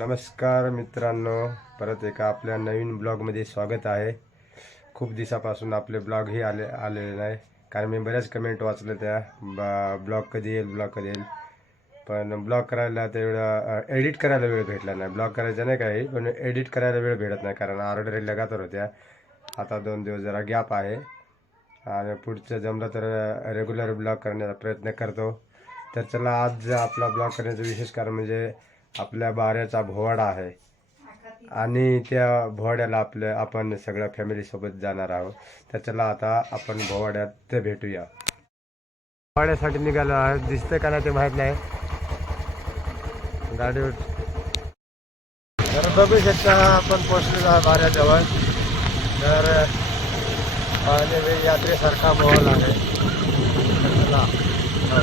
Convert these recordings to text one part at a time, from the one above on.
नमस्कार मित्रांनो. परत एका आपल्या नवीन ब्लॉगमध्ये स्वागत आहे. खूप दिवसापासून आपले ब्लॉगही आले आलेले नाही. कारण मी बऱ्याच कमेंट वाचले त्या बा ब्लॉग कधी येईल ब्लॉग कधी येईल. पण ब्लॉग करायला तेवढा एडिट करायला वेळ भेटला नाही. ब्लॉग करायचा नाही काही पण एडिट करायला वेळ भेटत नाही. कारण ऑर्डर लगातार होत्या. आता दोन दिवस जरा गॅप आहे. आणि पुढचं जमलं तर रेग्युलर ब्लॉग करण्याचा प्रयत्न करतो. तर चला आज आपला ब्लॉग करण्याचं विशेष कारण म्हणजे आपल्या बाऱ्याचा भोवाडा आहे. आणि त्या भोवाड्याला आपल्या आपण सगळ्या फॅमिलीसोबत जाणार आहोत. तर चला आता आपण भोवाड्यात भेटूया. भोवाड्यासाठी निघालो. आहे दिसतंय का नाही ते माहीत नाही. गाडीवर तर बघू शकता आपण पोचलेलो आहे बाऱ्याजवळ. तर आणि यात्रेसारखा माहोल आहे. तर चला हो.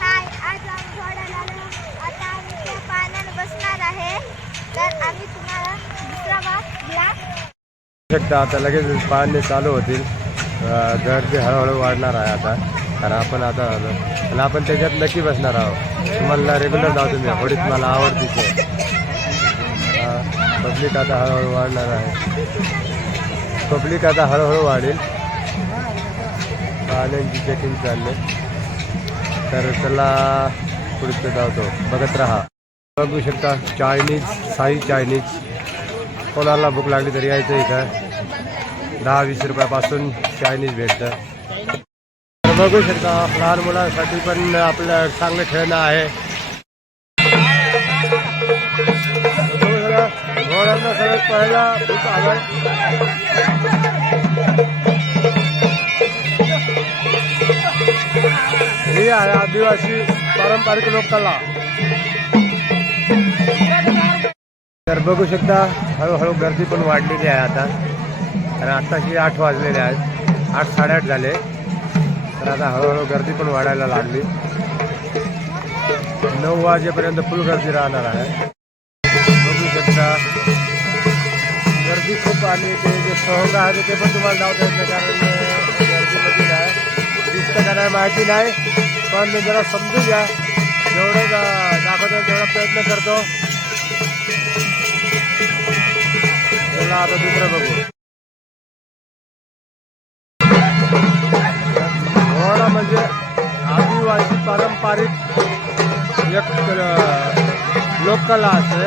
हाय आज आम्ही घोड्याला आलो आता आम्ही त्या पाण्यात बसणार आहे तर आम्ही तुम्हाला दुसरा भाग घ्या शकता. आता लगेच पाहणे चालू होतील. गर्दी हळूहळू वाढणार आहे आता. कारण आपण आता आलो. आणि आपण त्याच्यात नक्की बसणार आहोत. तुम्हाला रेग्युलर जाऊ तुम्ही. होडीत मला आवडतीच पब्लिक आता हळूहळू वाढणार आहे. पब्लिक आता हळूहळू वाढेल. पाळण्यांची चेकिंग चालले. तर चला पुढचं जातो बघत राहा. बघू शकता चायनीज साई चायनीज कोणाला भूक लागली तरी यायचं इथं. दहा वीस रुपयापासून चायनीज भेटतं. तर बघू शकता लहान मुलांसाठी पण आपलं चांगलं खेळणं आहे. घोड्यांना सगळ्यात पहिला ही आहे आदिवासी पारंपरिक लोककला. तर बघू शकता हळूहळू गर्दी पण वाढलेली आहे आता. कारण आत्ताशी आठ वाजलेले आहेत. आठ साडेआठ झाले. तर आता हळूहळू गर्दी पण वाढायला लागली. नऊ वाजेपर्यंत फुल गर्दी राहणार आहे. बघू शकता. गर्दी खूप आली. ते जे सोहंग आहे ते पण तुम्हाला जाऊ येत. नाही कारण गर्दीमध्ये आहे. दिसतं का नाही माहिती नाही. पण जरा समजून घ्या. जेवढं दाखवतो तेवढा प्रयत्न करतो. चला आता दुसरं बघू. घोडा म्हणजे आदिवासी पारंपरिक एक लोककला असते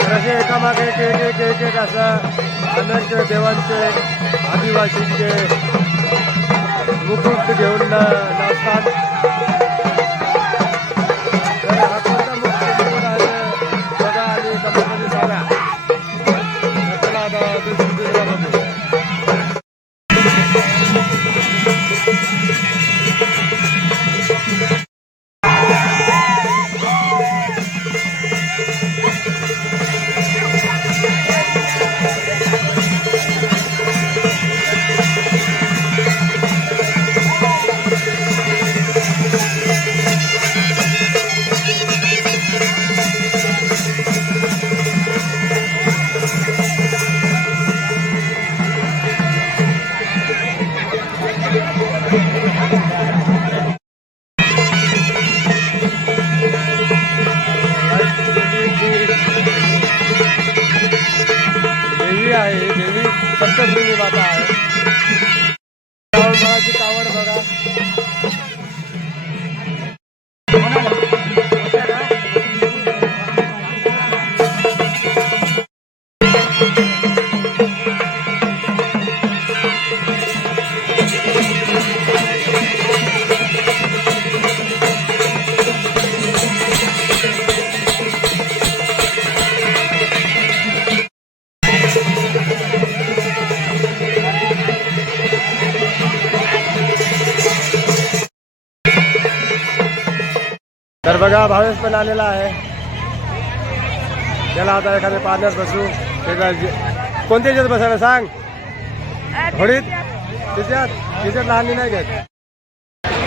तर असे एकामागे एक एक एक एक एक असं अनेक देवांचे आदिवासींचे मुकुट घेऊन न- नाचतात. तर बघा भावेश पण आलेला आहे. त्याला आता एखाद्या पाण्यात बसू. त्याला कोणत्या याच्यात बसायला सांग? होडीत तिच्यात? तिच्यात लहान नाही घेत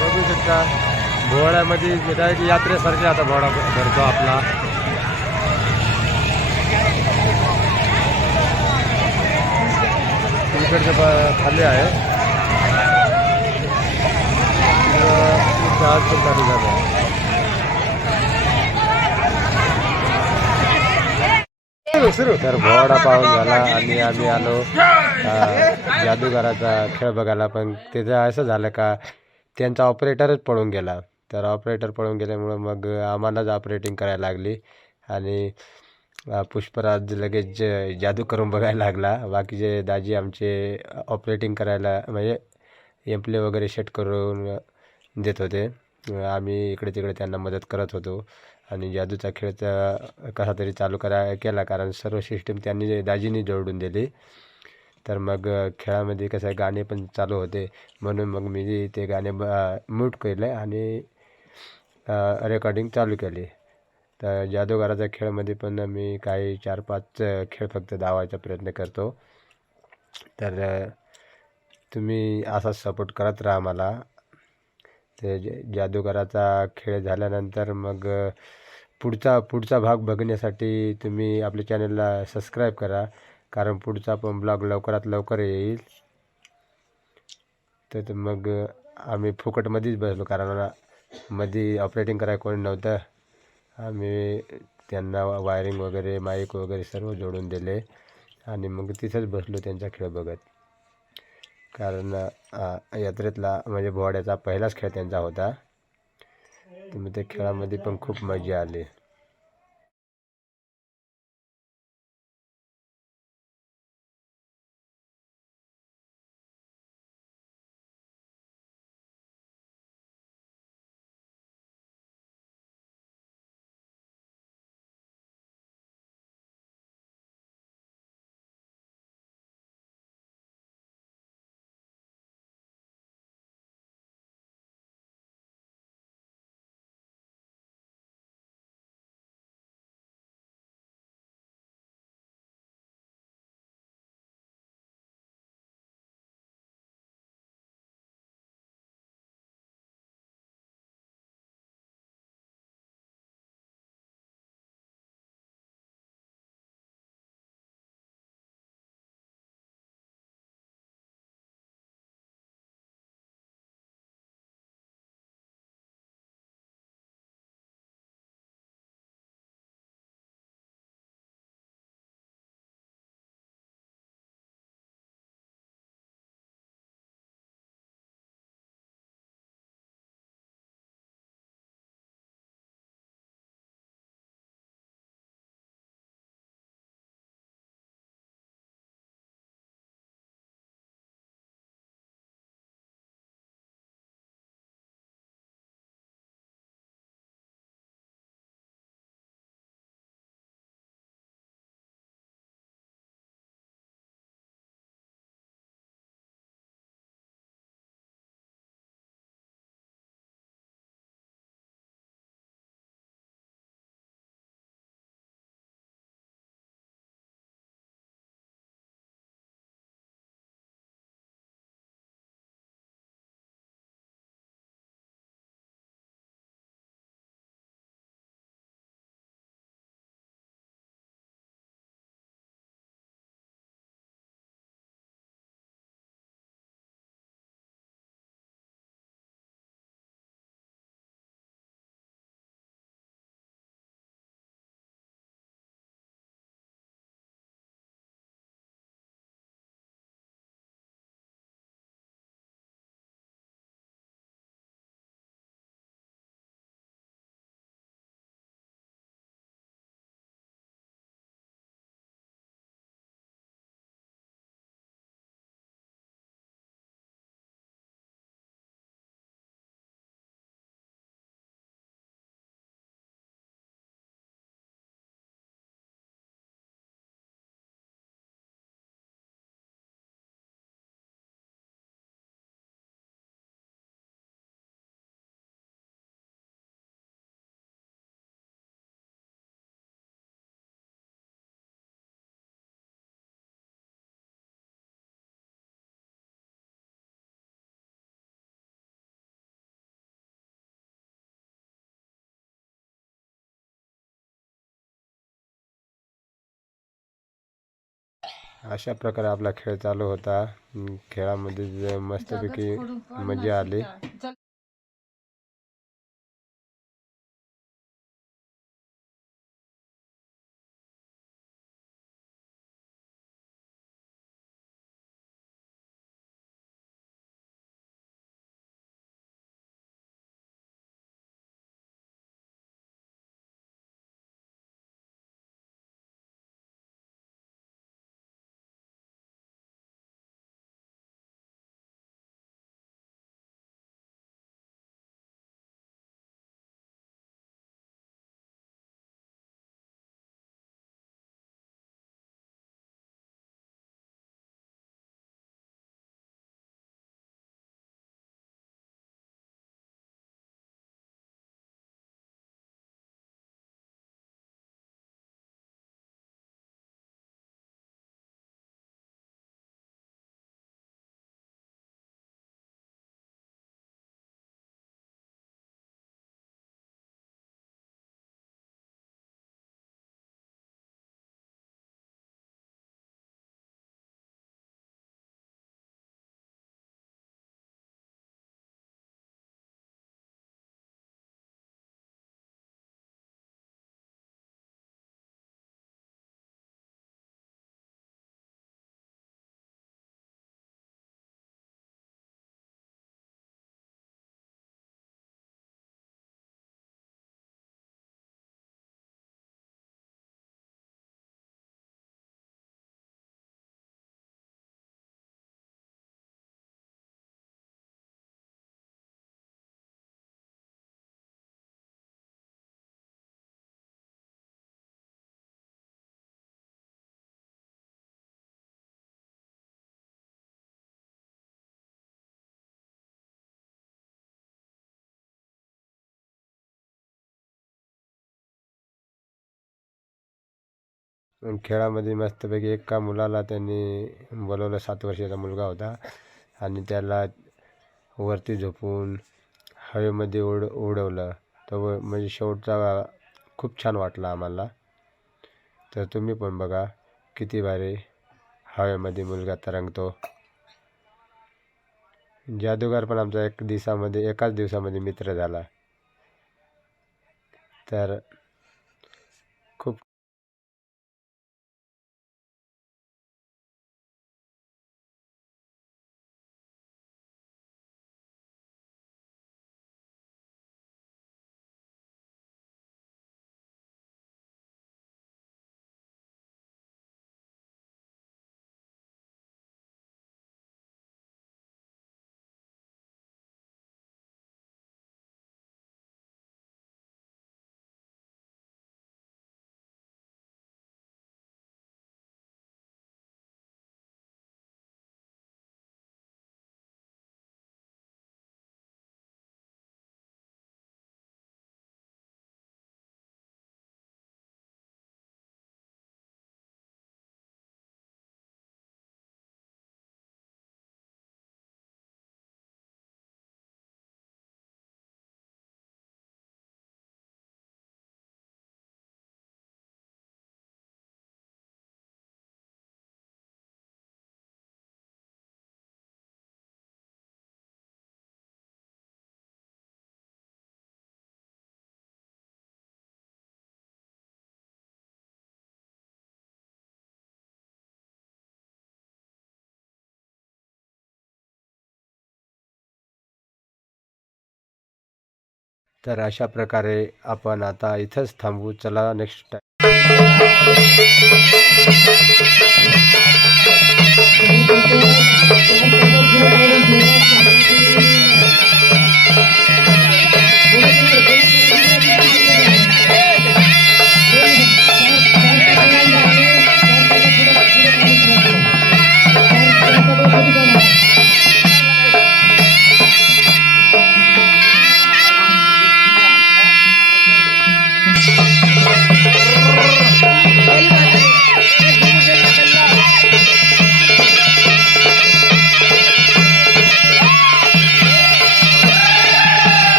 बघू शकता भोवळ्यामध्ये डायरेक्ट यात्रेसारखे आता भोवळा भरतो आपला. इकडचे खाली आहे. तर इथे आज चालू झालं. तर पाहून झाला. आणि आम्ही आलो. जादूगाराचा खेळ बघायला पण त्याचं असं झालं का त्यांचा ऑपरेटरच पळून गेला. तर ऑपरेटर पळून गेल्यामुळं मग आम्हालाच ऑपरेटिंग करायला लागली. आणि पुष्पराज लगेच ज- जादू करून बघायला लागला. बाकीचे दाजी आमचे ऑपरेटिंग करायला म्हणजे एम्प्ले वगैरे सेट करून देत होते. आम्ही इकडे तिकडे त्यांना मदत करत होतो. आणि जादूचा खेळ तर कसा तरी चालू करा केला. कारण सर्व सिस्टीम त्यांनी दाजीनी जोडून दिली. तर मग खेळामध्ये कसं आहे गाणे पण चालू होते. म्हणून मग मी ते गाणे म्यूट केले. आणि रेकॉर्डिंग चालू केली. तर जादूगाराच्या खेळमध्ये पण मी काही चार पाच खेळ फक्त धावायचा प्रयत्न करतो. तर तुम्ही असाच सपोर्ट करत राहा मला ते जादूगाराचा खेळ झाल्यानंतर मग पुढचा पुढचा भाग बघण्यासाठी तुम्ही आपल्या चॅनलला सबस्क्राईब करा. कारण पुढचा पण ब्लॉग लवकरात लवकर येईल. तर मग आम्ही फुकटमध्येच बसलो. कारण मध्ये ऑपरेटिंग करायला कोणी नव्हतं. आम्ही त्यांना वायरिंग वगैरे माईक वगैरे सर्व जोडून दिले. आणि मग तिथंच बसलो त्यांचा खेळ बघत. कारण यात्रेतला म्हणजे भोवाड्याचा पहिलाच खेळ त्यांचा होता. तर मग त्या खेळामध्ये पण खूप मजा आली. अशा प्रकारे आपला खेळ चालू होता. खेळामध्ये जे मस्तपैकी मजा आली. खेळामध्ये मस्तपैकी एका मुलाला त्यांनी बोलवलं सात वर्षाचा मुलगा होता. आणि त्याला वरती झोपून हवेमध्ये उड उडवलं तर व- म्हणजे शेवटचा खूप छान वाटला आम्हाला. तर तुम्ही पण बघा किती भारी हवेमध्ये मुलगा तरंगतो. जादूगार पण आमचा एक दिवसामध्ये एकाच दिवसामध्ये मित्र झाला. तर तर अशा प्रकारे आपण आता इथंच थांबू चला नेक्स्ट